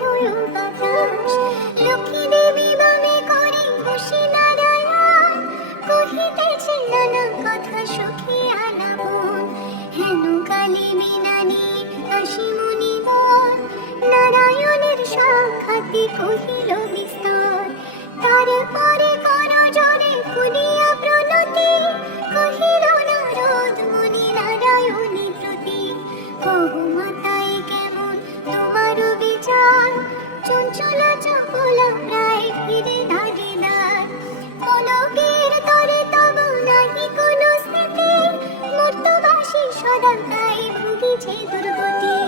বড় বাতাস। লক্ষ্মী দেবী বামে করে বসে নারায়ণ, কহিতেছে নানা কথা সখী আলাপন। হেন কালী বিনানি আসি মুনিবর, নারায়ণের সাক্ষাতে কহিল বিস্তর। তারপরে কর জোরে কুলিয়া প্রণতি, কহিল নারদ মুনি নারায়ণী প্রতি। কহু মাতায় কেমন তোমার বিচার, চঞ্চল চপলা প্রায় ফিরে দাঁড়ে দাঁড়। পলকের তরে তব নাহি কোনো স্মৃতি, মর্তবাসী সদা তাই ভুগিছে দুর্গতি।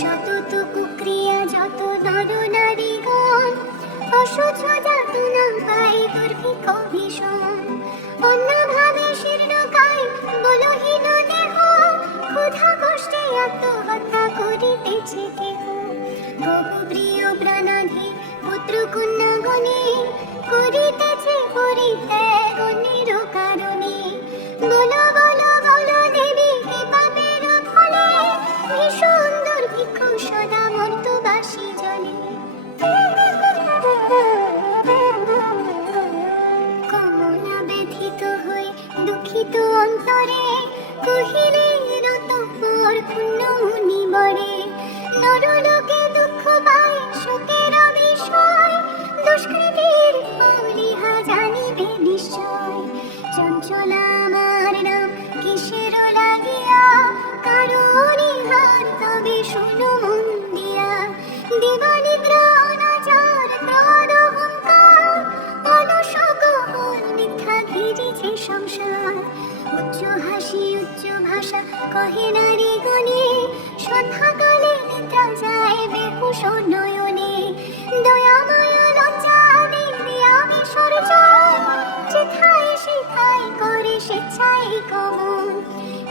শত কুক্রিয়া যত নর নারীগণ, অসহ্য যাতনা পাই দুর্ভিক্ষ ভীষণ। অন্যভাবে শীর্ণকায় বলহীন দেহ, ক্ষুধা কষ্টে আত্মহত্যা করিতেছে কেহ। বহু প্রিয় প্রাণাধি পুত্র কন্যা গণে, করিতেছে পরিত্যাগ অন্যের কারণে। বলো বলো বলো দেবী কি পাপের ফলে, ভীষণ দুর্ভিক্ষ সদা মর্তবাসী জলে। কমলা ব্যথিত হয়ে দুঃখিত অন্তরে, কহিলেন অতঃপর পুণ্য মুনি বরে। নরলোকে দুঃখ পায় শোকের বিষয়, দুষ্কৃতির ফল ইহা জানিবে নিশ্চয়। চঞ্চলা আমার নাম কিসের লাগিয়া, কারণ ইহার তবে শোনো মন দিয়া। দিবানিদ্রা অনাচার ক্রোধ অহংকার, অলস গহন মিথ্যা ঘিরেছে সংসার। উচ্চ হাসি উচ্চ ভাষা কহে নারী গণে, সন্ধ্যাকালে নিদ্রা যায় বেহুশ নয়নে। দয়াময় লজ্জা দেবে আবেশর জয়, যেথায় সেথায় করে স্বেচ্ছায় গমন।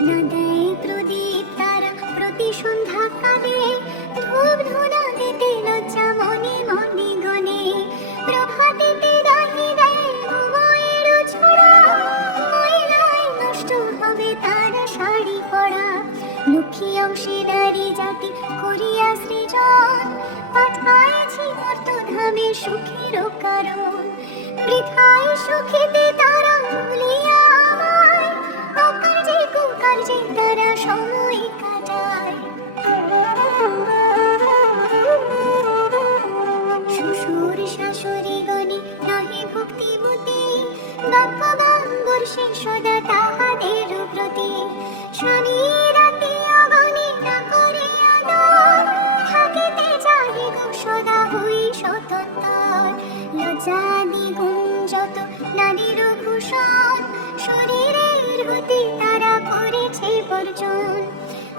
না দেয় প্রদীপ তারা প্রতি সন্ধ্যা কালে, ধূপ ধুনা দিতে লজ্জা মনে মনে গণে। প্রভাতেতে রাহি দেয় ঘুমোয়ের ছোড়া, ময়লায় নষ্ট হবে তার শাড়ি পরা। লক্ষ্মী অংশে নারী জাতি করিয়া সৃজন, পাঠাইছি মর্তধামে সুখের কারণ। বৃথায় সুখেতে তারা ভুলিয়া আমায়, অকার্যে কুকার্যে তারা সময় কাটায়। শ্বশুর শাশুড়ি গণে নহে ভক্তিমতী, বাক্যবান বর্ষে সদা তাহাদের প্রতি। স্বামী রাতিয়া গণে না করে আদর, থাকিতে চাহে গো সদা হই স্বতন্ত্র। লজ্জা দ্বিগুণ যত নারীর ভূষণ, শরীরের হতে তারা করেছে বর্জন।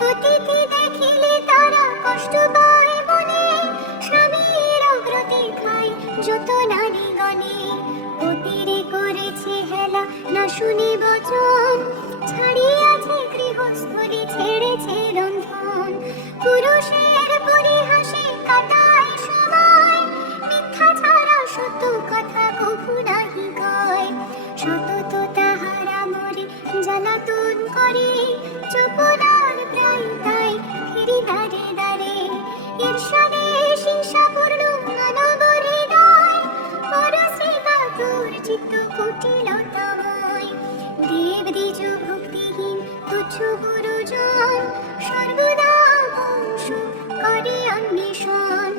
অতিথি দেখিলে তারা কষ্ট পায় মনে, স্বামীর অগ্রতে খায় যত নারী গণে। অতিরে করেছে হেলা না শুনে বচন, ছাড়িয়াছে গৃহস্থলী ছেড়েছে রন্ধন। পুরুষের পরিহাসে কাটায় সময়, মিথ্যা ছাড়া সত্য কথা কভু নাহি কয়। সতত তাহারা মরে জ্বালাতন করে, চপলার প্রায় তাই ফিরি দাঁড়ে দাঁড়ে। ঈর্ষাদে হিংসাপূর্ণ মানব হৃদয়, পরশ্রীবা তোর চিত্ত কুটিলতাময়। দেব দ্বিজ ভক্তিহীন তুচ্ছ গুরুজন, সর্বদা বংশ করে অন্বেষণ।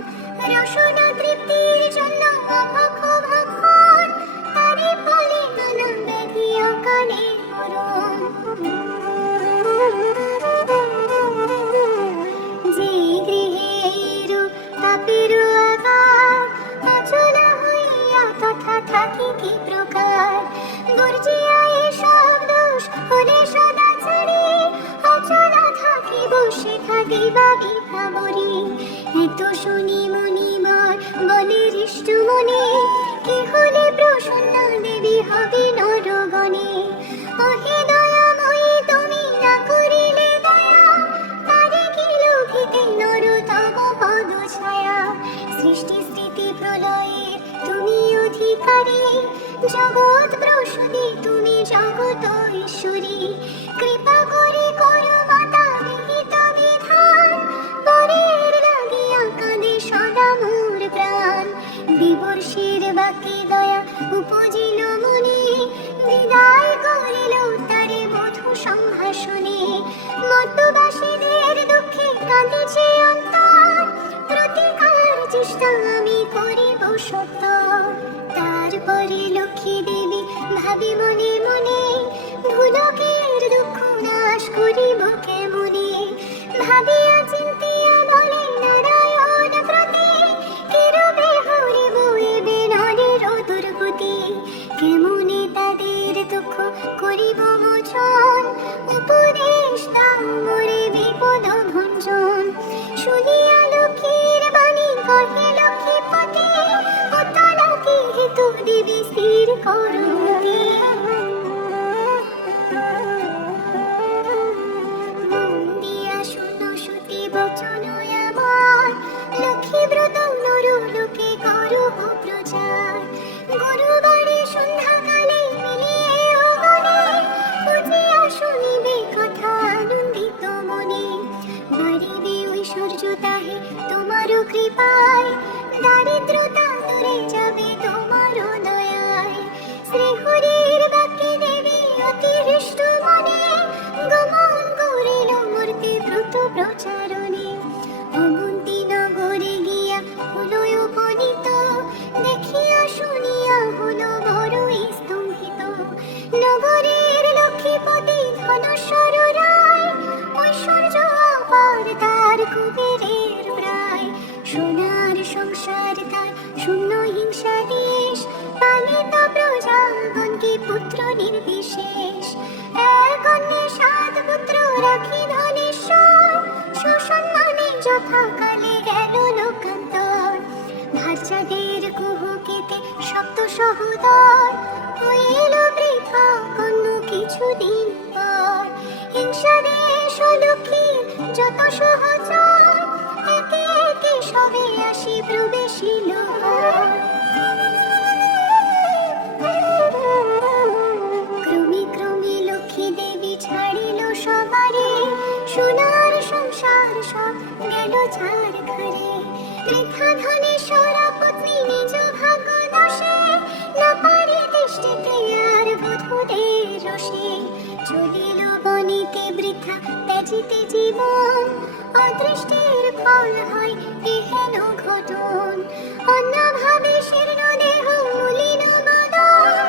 রসনা তৃপ্তির জন্য অভক্ষ ভক্ষণ, তারই ফলে নানা ব্যাধি অকালে মরণ। যে গৃহে এইরূপ পাপের আগার, অচলা হইয়া তথা থাকি কি প্রকার। গর্জিয়া এসব দোষ হলে সদাচারী, অচলা থাকি বসে থাকি ভাবি ভাবরি। এত শুনি মনিবর বলে হৃষ্ট মনে, কি হলে প্রসন্ন দেবী হবে নরগণে। অহে দয়াময়ী তুমি না করিলে দয়া, পারে কি লোভিতে নর তব পদ ছায়া। সৃষ্টি স্থিতি প্রলয়ের তুমি অধিকারী, জগৎ প্রসূতি তুমি জগত ঈশ্বরী। কৃপা করে করো মাতা বিহিত বিধান, পরের লাগিয়া কাঁদে সদা মন। ভাবি মনে মনে ভুলকের দুঃখ নাশ করিব কেমনে। ভাবিয়া চিন্তিয়া বলে নারায়ণ প্রতি, কিরূপে হরিব এ বেনরের দুর্গতি। কেমনে তাদের দুঃখ করিব মোচন, উপদেশ দাও মোরে বিপদ ভঞ্জন। শুনিয়া লক্ষ্মীর বাণী কহে লক্ষ্মীপতি, উত্তরকে হেতু দিবি স্থির করুতি। মন দিয়া শুনো সতী বচন আমার, লক্ষ্মী ব্রত নরলোকে করো প্রচার। গুরুবারে সন্ধ্যাকালে মিলিয়ে অগণে, বুঝিয়া শুনিবে কথা আনন্দিত মনে। বাড়িবে ঐশ্বর্য তাহে তোমারও কৃপায়, দারিদ্রতা দূরে যাবে তোমারও দয়ায়। শ্রীহরির বাক্যে দেবী অতি হৃষ্ট মনে, গমন করিল মূর্তি ব্রত প্রচারণে। অবন্তী নগরে গিয়া হলো উপনীত, দেখিয়া শুনিয়া হলো বড়ই স্তম্ভিত। নগরের লক্ষ্মীপতি ধনেশ্বর রায়, ঐশ্বর্য অপার তার কুবেরের প্রায়। সোনার সংসার তার শূন্য হিংসা দেশ, পালিত প্রজাগণকে পুত্র নির্বিশেষ। এক অন্যে 7 পুত্র রাখি ধনেশ্বর, সুসম্মানে যথাকালে গেল লোকান্তর। ভার্যাদের কুহকেতে সপ্ত সহোদর, হইল পৃথক অন্য কিছুদিন পর। হিংসা দেশ লক্ষ্মীর যত সহচর, একে একে সবে আসি প্রবেশিল ঘর। ক্রমে ক্রমে লক্ষ্মী দেবী ছাড়িল সবারে, সোনার সংসার সব গেল ছাড় ঘরে। বৃথা ধনেশ্বরা পত্নী নিজ ভাগ্য দোষে, না পারি তিষ্ঠিতে আর বধূদের রোষে। চলিল বনিতে বৃথা ত্যাজিতে জীবন, অদৃষ্টের ফল হয় এহেন ঘটন। অন্যভাবে শীর্ণ দেহ মলিন বদন,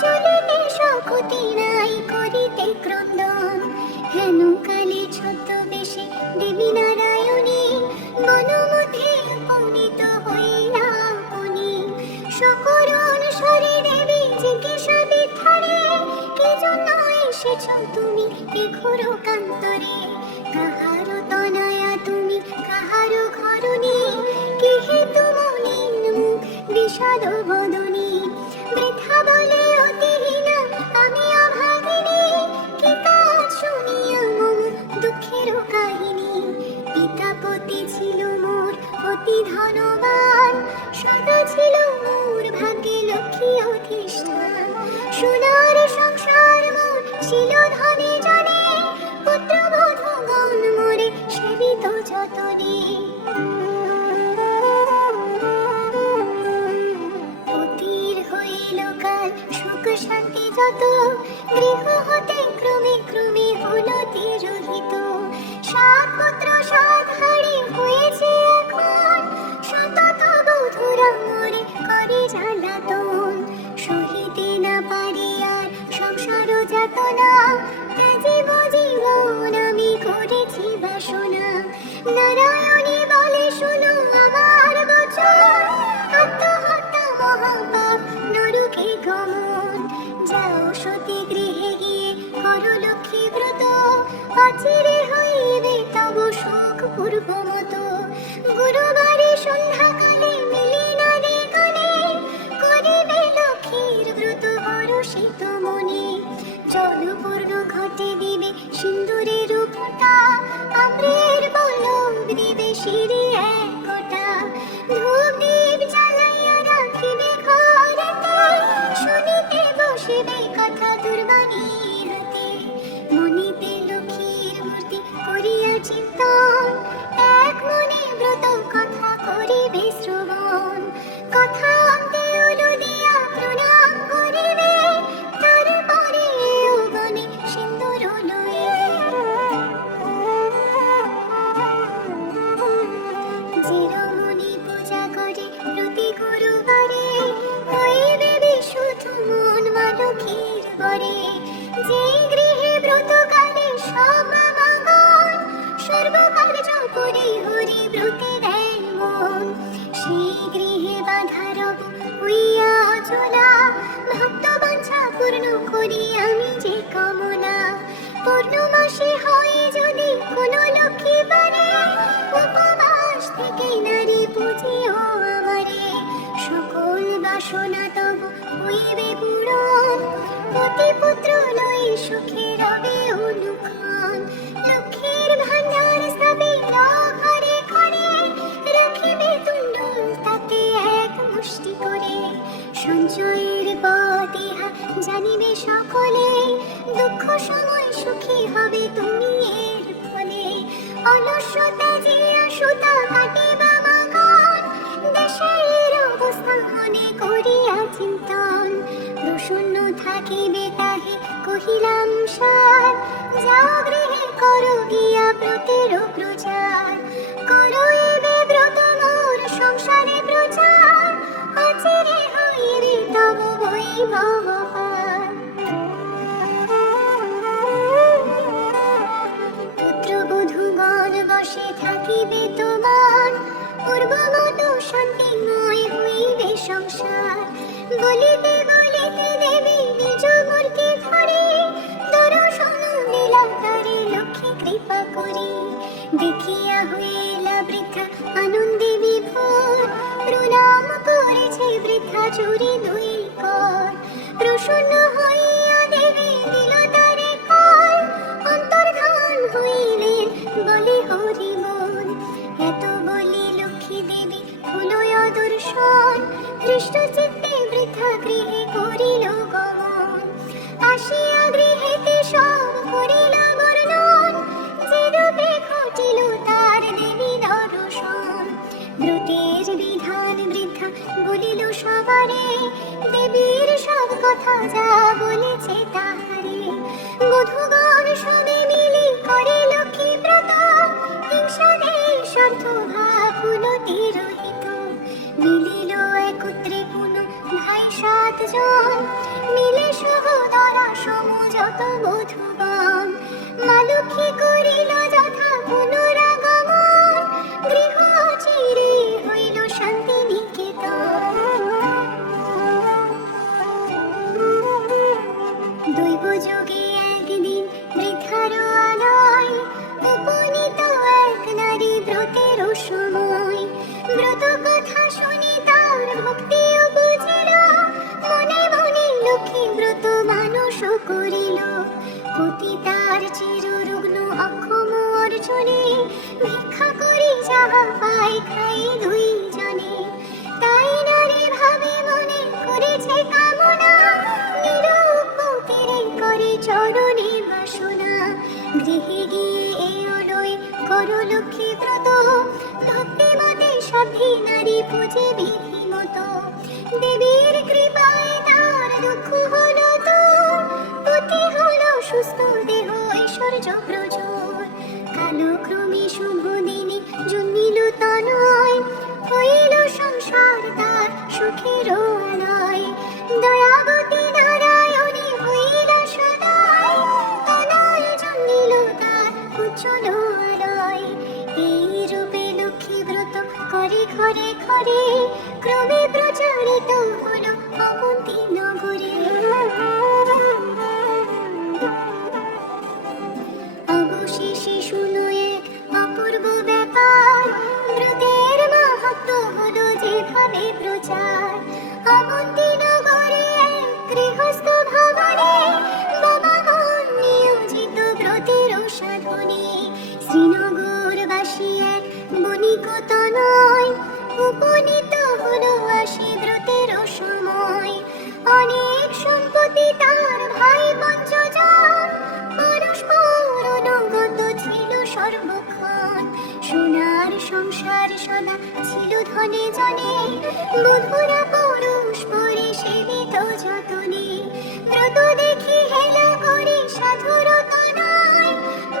চলিতে শক্তি নাই করিতে ক্রন্দন। হেন কালে ছদ্মবেশে দেবী নারায়ণী, বনমধ্যে উপনীত হইয়া আপনি। সকরুণ স্বরে দেবী জিজ্ঞাসা বিদ্ধারে, কি জন্য এসেছ তুমি এ ঘোর কান্তরে। কাহার তনয়া তুমি কাহার ঘরণী, কি হেতু মলিন মুখ বিষাদ বদনী। বৃথা বলে অতিহীনা আমি অভাগিনী, কি কাজ শুনিয়া মম দুঃখের কাহিনী। পিতাপতি ছিল মোর অতি ধনবান, সদা ছিল মোর ভাগ্যে লক্ষ্মী অধিষ্ঠান। সোনার সংসার মোর ছিল ধনে জনে, পুত্র বধূগণ মোরে সেবিত যতনে। পতির হইল কাল সুখ শান্তি যত, গৃহ হতে ক্রমে ক্রমে হলো তিরোহিত। 7 পুত্র 7 হাড়ি হয়েছে এখন, সতত বধূরা মোরে করে জ্বালাতন। সহিতে না পারি আর সংসার যাতনা, ত্যাজিব জীবন আমি করেছি বাসনা। নারায়ণী বলে শুনো আমার বচন, আত্মহত্যা মহাপাপ নরকে গমন। যাও সতী গৃহে গিয়ে করো লক্ষ্মী ব্রত, অচিরে হইবে তব সুখ পূর্বমত। গুরুবারে সন্ধ্যাকালে মিলিনারে গণে, করিবে লক্ষ্মীর ব্রত হরষিত মনে। জলপূর্ণ ঘটে দিবে সিন্দুরের ফোঁটা, আম্রের পলক দিবে শিরে এক গোটা। ধূপ দীপ জ্বালাইয়া রাখিবে ঘরেতে, শুনিতে বসিবে কথা দুর্বাণী হাতে। মনিতে লক্ষ্মীর মূর্তি করিয়া চিন্তন, এক মনে ব্রত কথা করিবে শ্রবণ। কথা অন্তে উলু দিয়া প্রণাম করিবে, তারপরে ওগণে সিন্দুর লইবে। চিরমণি পূজা করে প্রতি গুরুবারে, হইবে বিশুদ্ধ মন মা লক্ষ্মী হরি হরি ব্রতে দেয় মন। সেই গৃহে বাঁধা রব হইয়া অচলা, ভক্ত বাঞ্ছা পূর্ণ করি আমি যে কামনা। পূর্ণমাসে হয় যদি কোনো লক্ষ্মী বারে, উপবাস থেকে নারী পুজিও আমারে। সকল বাসনা তব হইবে পূরণ, পতি পুত্র লয়ে সুখে রবে অনুক্ষণ। লক্ষ্মীর ভাণ্ডার স্থাপিত ঘরে ঘরে, রাখিবে তুণ্ডল তাতে এক মুষ্টি করে। সঞ্চয়ের পথ ইহা জানিবে সকলে, দুঃখ সময় সুখী হবে তুমি এর ফলে। অলস্যতা যে আশুতা কাটিবা মাগন, দেশের অবস্থা মনে করিয়া চিন্তন। প্রসন্ন থাকিবে তাহে কহিলাম সার, যাও গৃহে করো গিয়া ব্রতের প্রচার। করো এবে ব্রত মোর সংসারে প্রচার, অচিরে হইবে তব বৈভব পার। পুত্রবধূগণ বসে থাকিবে তোমার, পূর্বমত শান্তিময় হইবে সংসার। বলিতে বলিতে দেবী নিজ মূর্তি ধরে, দর্শন দিলা তারে লক্ষ্মী কৃপা করি। দেখিয়া হইলা বৃদ্ধা আনন্দে বিভোর, প্রণাম করেছে বৃদ্ধা চুরি দুই কর। প্রসন্ন হইয়া দেবী দিল তারে কর, অন্তর্ধান হইলেন বলি হরি বল। এত বলি লক্ষ্মী দেবী হলয় দর্শন, হৃষ্ট চিত্তে বৃদ্ধা গৃহে করিল গমন। আসিয়া গৃহেতে সব করিল বর্ণন, যে রূপে ঘটিল তার দেবী দর্শন। ব্রতের বিধান বৃদ্ধা বলিল সবারে, দেবীর সব কথা যা বলেছে তাহারে। বধূগণ সবে মিলি করে লক্ষ্মী ব্রত, হিংসা দেশ অর্থ ভাব উন্নতি রহিত। মিলিল একত্রে পুনঃ ভাই 7 জন, মিলে সহোদরা সমযত বধূগণ। মা লক্ষ্মী করিল যথা পুনরাগমন, গৃহ চিরে হইল শান্তি নিকেতন। দৈব যোগে একদিন বৃদ্ধার আলয়, উপনীত এক নারী ব্রতের সময়। ব্রত কথা শুনি তার ভক্তি বুঝিল, মনে মনে লক্ষ্মী ব্রত মানস করিল। পতি তার চির রুগ্ন অক্ষম অর্জনে, ভিক্ষা করি যাহা পাই খাই দুই জনে। তাই নারী ভাবে মনে করেছে কামনা, নিরূপ পতিরে করে চরণে বাসনা। গৃহে গিয়ে এ অলয় করো লক্ষ্মী ব্রত, ভক্তি মতে সাধ্যে নারী পূজে বিধি মতো। দেবীর কৃপায় তার দুঃখ হলো দূর, পতি হলো সুস্থ দেহ ঐশ্বর্য প্রচুর। কালক্রমে শুভ দিনে জন্মিল তনয়, হইল সংসার তার সুখের আলয়। দয়াবতী নারায়ণী হইল সদয়, তনয় জন্মিল তার উজ্জ্বল আলয়। এই রূপে লক্ষ্মী ব্রত করে ঘরে ঘরে, ক্রমে প্রচারিত হল অবন্তী নগরে। অবশেষে শুনো এক অপূর্ব ব্যাপার, ব্রতের মাহাত্ম্য হলো যেভাবে প্রচার। অবন্তী নগরে এক গৃহস্থ ভবনে, বাবাগণ নিয়োজিত ব্রতের সাধনে। শ্রীনগরবাসী এক বণিক তনয়, উপনীত হলো আসি ব্রতের সময়। অনেক সম্পত্তি তার ভাই পঞ্চজন, পরস্পর অনুগত ছিল সর্বক্ষণ। সোনার সংসার সদা ছিল ধনে জনে, বধূরা পুরুষ পরে সেবিত যতনে। ব্রত দেখি হেলা করে সাধুর তনয়,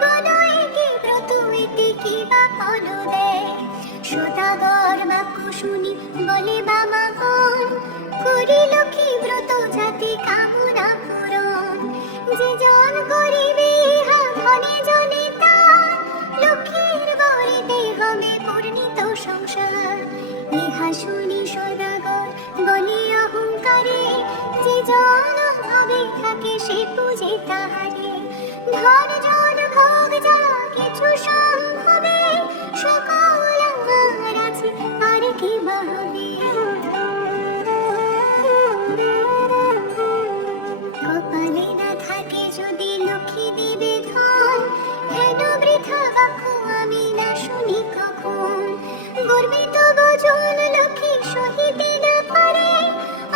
বলো একে ব্রত এতে কি বা ফল দেয়। সদাগর বাক্য শুনি বলে বামাগণ, করি লক্ষ্মী ব্রত যাতে কামনা পূরণ। যে জন করিবে ইহা ধনে জনে তার, লক্ষ্মীর বরে দেহ শুনি সদাগর বলে অহংকারে, যে জন ভাবে থাকে সে পূজে তাহারে। ধন জন ভোগ যা কিছু সম্ভবে, সকল আমার আছে আর কি বাহবে। কপালে না থাকে যদি লক্ষ্মী দিবে ধন, কেন বৃথা বাক্য আমি না শুনি কখন। গর্বিত বজন লক্ষ্মী সহিতে না পারে,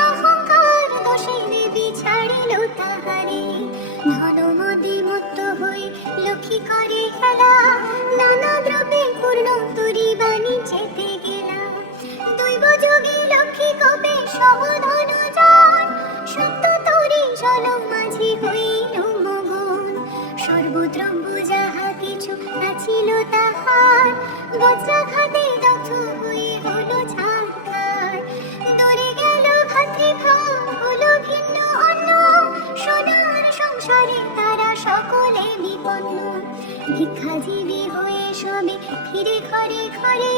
অহংকার দোষে দেবী ছাড়িল তাহারে। ধনমদে মত্ত হই লক্ষ্মী করে খেলা, নানা দ্রব্যে পূর্ণ তরি বাণিজ্যেতে গেলা। দৈব যোগে লক্ষ্মী কবে সহধন জন, সত্য তরি জল মাঝে হইল মগন। সর্বদ্রব্য যাহা কিছু আছিল তাহার, বজ্রাঘাতে দগ্ধ হয়ে হলো ছারখার। দূরে গেল ভাতৃভাব হলো ভিন্ন অন্য, সোনার সংসারে তারা সকলে বিপন্ন। ভিক্ষাজীবী হয়ে সবে ফিরে ঘরে ঘরে,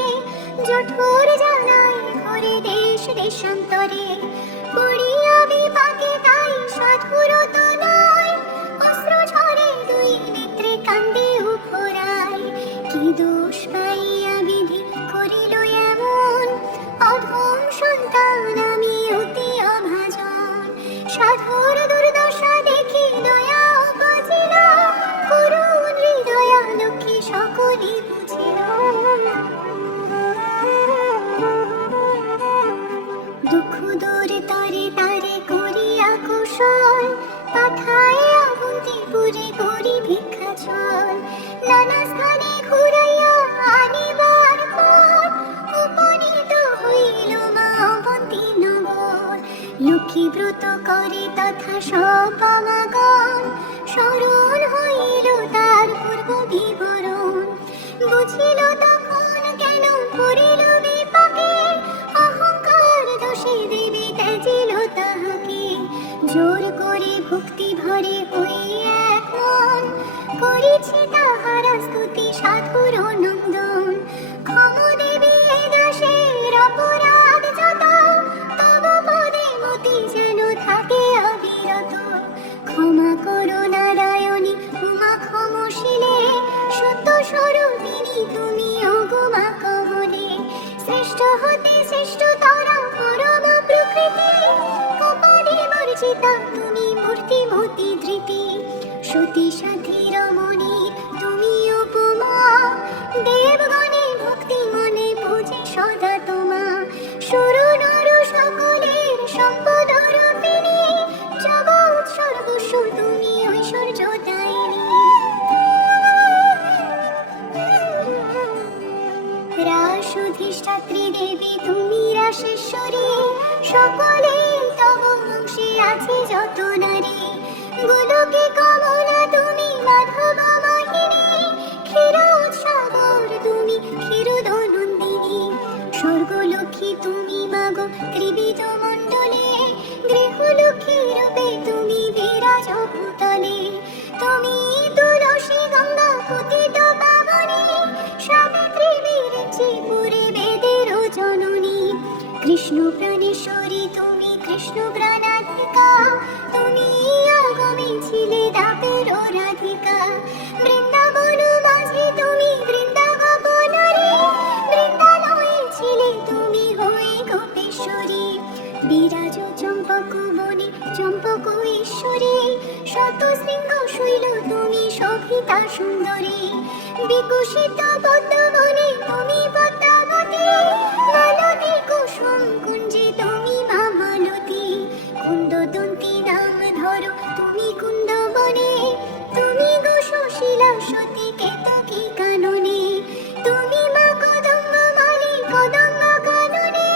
জঠোর জ্বালায় ঘরে দেশ দেশান্তরে। পড়িয়া বিপাকে তাই সাধুরত নয়, অস্ত্র ঝরে দুই নেত্রে কান্দে উপরায়। কি দোষ পাইয়া বিধি করিল এমন, অধম সন্তান আমি অতি অভাজন। সাধুর দুর্দশা দেখি দয়া উপজিল, করুণ হৃদয়া লক্ষ্মী সকলই বুঝিল। দুঃখ দূর তরে তারে করিয়া কুশল, পাঠায় অবন্তিপুরে করি ভিক্ষা চল। নানা স্থানে ঘুরাইয়া আনিবার পর, উপনীত হইল মা অবন্তী নগর। লক্ষ্মী ব্রত করে তথা সপমাগণ, স্মরণ হইল তার পূর্ব বিবরণ। বুঝিল তখন কেন পড়িল বিপাকে, অহংকার দোষে দেবী ত্যাজিল তাহাকে। জোর করে ভক্তি ভরে হই এক মন, করিছে তাহারা স্তুতি সাধুর নন্দন। ক্ষম দেবী এ দাসের অপরাধ যত, তব পদে মতি যেন থাকে অবিরত। ক্ষমা করো নারায়ণী উমা ক্ষমশীলে, সত্য স্বরূপিণী তুমি ওগো মা কমলে। শ্রেষ্ঠ হতে শ্রেষ্ঠতর পরম প্রকৃতি, কপালে বর্জিতা তুমি মূর্তিমতি ধৃতি। সতী সাথী রমণী তুমি উপমা, দেবগণে ভক্তি মনে পূজে সদা তোমা। সুর নর সকলের সম্পদ রূপিণী, জগৎ সর্বস্ব তুমি ঐশ্বর্য দায়িনী। রাস অধিষ্ঠাত্রী দেবী তুমি রাসেশ্বরী, সকলে তব অংশে আছে যত নারী। গোলকে কমলা তুমি মাধব মোহিনী, ক্ষীরোদ সাগর তুমি ক্ষীরোদনন্দিনী। স্বর্গলক্ষ্মী তুমি মাগো ত্রিবিধ মণ্ডলে, গৃহলক্ষ্মী রূপে তুমি বিরাজ ভূতলে। তুমি তুলসী গঙ্গা পতিত পাবনী, সাবিত্রী বিরঞ্চি পুরে বেদের জননী। কৃষ্ণ প্রাণেশ্বরী তুমি কৃষ্ণ প্রাণাধিকা, তুমি আগমে ছিলে দাপের রাধিকা। বৃন্দাবন মাঝে তুমি বৃন্দাবনরে, বৃন্দালয়ে ছিলে তুমি হয়ে গোপেশ্বরী। বিরাজ চম্পক বনে চম্পক ঈশ্বরী, শত শৃঙ্গ শৈল তুমি শোভিতা সুন্দরী। বিকশিত পদ্মবনে তুমি পদ্মাবতী, মালতী কুসুম কুঞ্জে তুমি মা মালতী। কুন্দদন্তী নাম ধরো তুমি কুন্দবনে, তুমি গো সুশীলা সতী কেতকী কাননে। তুমি মা কদম্ব মালি কদম্ব কাননে,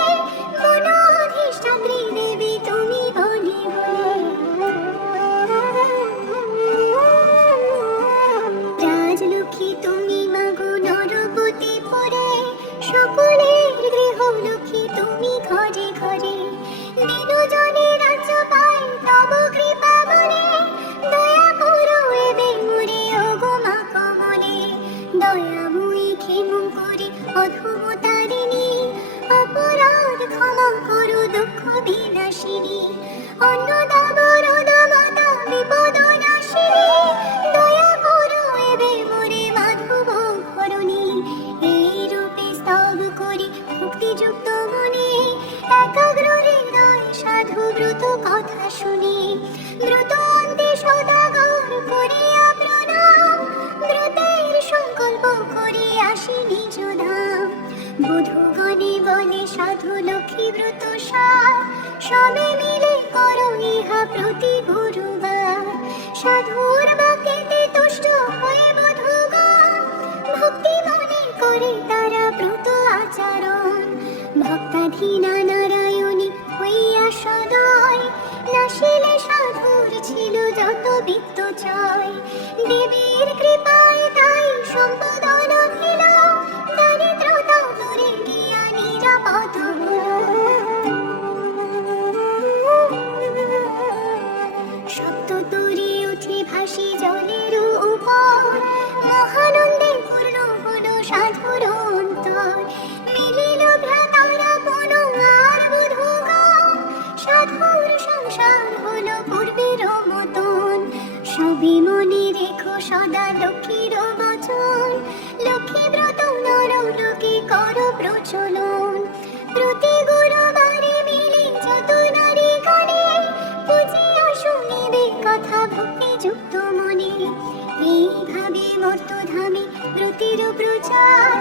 বন অধিষ্ঠাত্রী দেবী তুমি বনে রাজলক্ষ্মী তুমি মাগো নরপতি পুরে, সকলের গৃহলক্ষ্মী তুমি ঘরে ঘরে। দিনজনে রাজ্য পায় তব কৃপা বলে, দয়া করো এবে মোরে ওগো মা কমলে। দয়াময়ী ক্ষেম করে অধম তারিণী, অপরাধ ক্ষমা করো দুঃখ বিনাশিনী, অন্নদাবরদ মাতা বিপদ নাশিনী, দয়া করো এবে মোরে মাধব ঘরণী। এই রূপে স্তব করি ভক্তিযুক্ত মনে, একাগ্র হৃদয় সাধু ব্রত কথা শুনি। ব্রত অন্তে সদাগর করিয়া প্রণাম, ব্রতের সংকল্প করে আসি নিজ ধাম। বধূগণে বলে সাধু লক্ষ্মী ব্রত সার, সবে মিলে করো ইহা প্রতি গুরুবার। সাধুর বাক্যেতে তুষ্ট হয়ে বধূগণ, ভক্তি মনে করে তারা ব্রত আচরণ। ভক্তাধীনা নারায়ণী হইয়া সদয়, নাশিলে সাধুর ছিল যত বিত্ত জয়। দেবীর কৃপায় তাই সম্পদ লাভিল, দারিদ্রতা দূরে গিয়া নিরাপদ হল। সপ্ত তরী উঠে ভাসি জলের উপর, মহানন্দে পূর্ণ হল সাধুর অন্তর। মিলিল ভ্রাতারা পুন আর বধূগণ, সাধুর সংসার হল পূর্বের মতন। সবে মনে রেখো সদা লক্ষ্মীর বচন, লক্ষ্মী ব্রত নর লোকে করো প্রচলন। প্রতি গুরুবারে মিলে যত নারী গণে, বুঝিয়া শুনিবে কথা ভক্তি যুক্ত মনে। এইভাবে মর্তধামে ব্রতের প্রচার,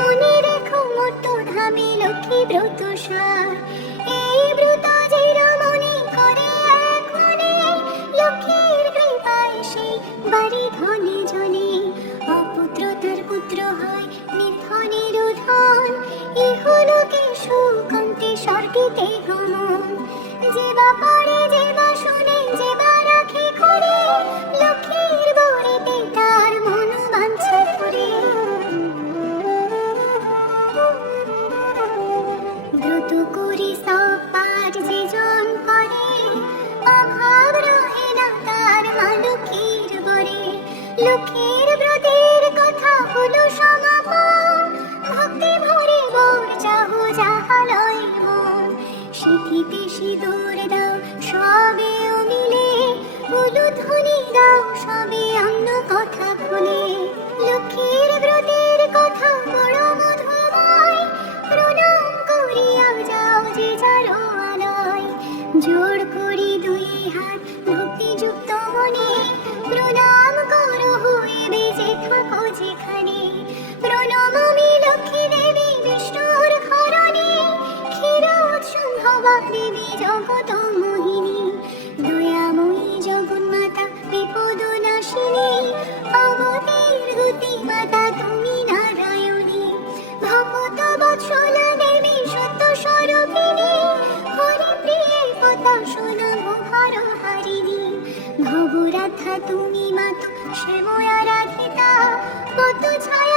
মনে রেখো মর্তধামে লক্ষ্মী ব্রত সার। এই ব্রত যেরা মনে করে এক মনে, লক্ষ্মীর কৃপায় সেই বাড়ি ধনে জনে। অপুত্রতার পুত্র হয় নির্ধনের ধন, ইহলোকে সুখ অন্তে স্বর্গেতে গমন। যে বা পড়ে যে বা শুনে যে বা রাখে করে, লক্ষ্মীর বরেতে তার মন বাঞ্ছা করে। ব্রত করি সব পাঠ যে জন করে, অভাব রহে না তার মা লক্ষ্মীর বরে। লক্ষ্মীর ব্রতের কথা হলো সমাপন, ভক্তি ভরে বর চাহ যাহা লয় মন। সিঁথিতে সিঁদুর দাও সবে মিলে, উলুধ্বনি দাও সবে অন্য কথা ভুলে। লক্ষ্মীর ব্রতের কথা বড় মধুময়, প্রণাম করিয়া যাও যে যারো আলয়। জোড় করি দুই হাত ভক্তিযুক্ত মনে, প্রণাম করো হইবে যে থাকো যেখানে। প্রণমামি লক্ষ্মী দেবী বিষ্ণুর ঘরণী, ক্ষীরোৎসম্ভবা দেবী জগত মোহিনী। দয়াময়ী জগন্মাতা বিপদ নাশিনী, অবতীর গতি মাতা তুমি নারায়ণী। ভগত বৎসলা দেবী সত্য স্বরূপিণী, হরি প্রিয়ে কথা শোনাবো হর হারিণী। ভবরাধা তুমি মাতু শ্যাময়া রাধিতা, পদ ছায়া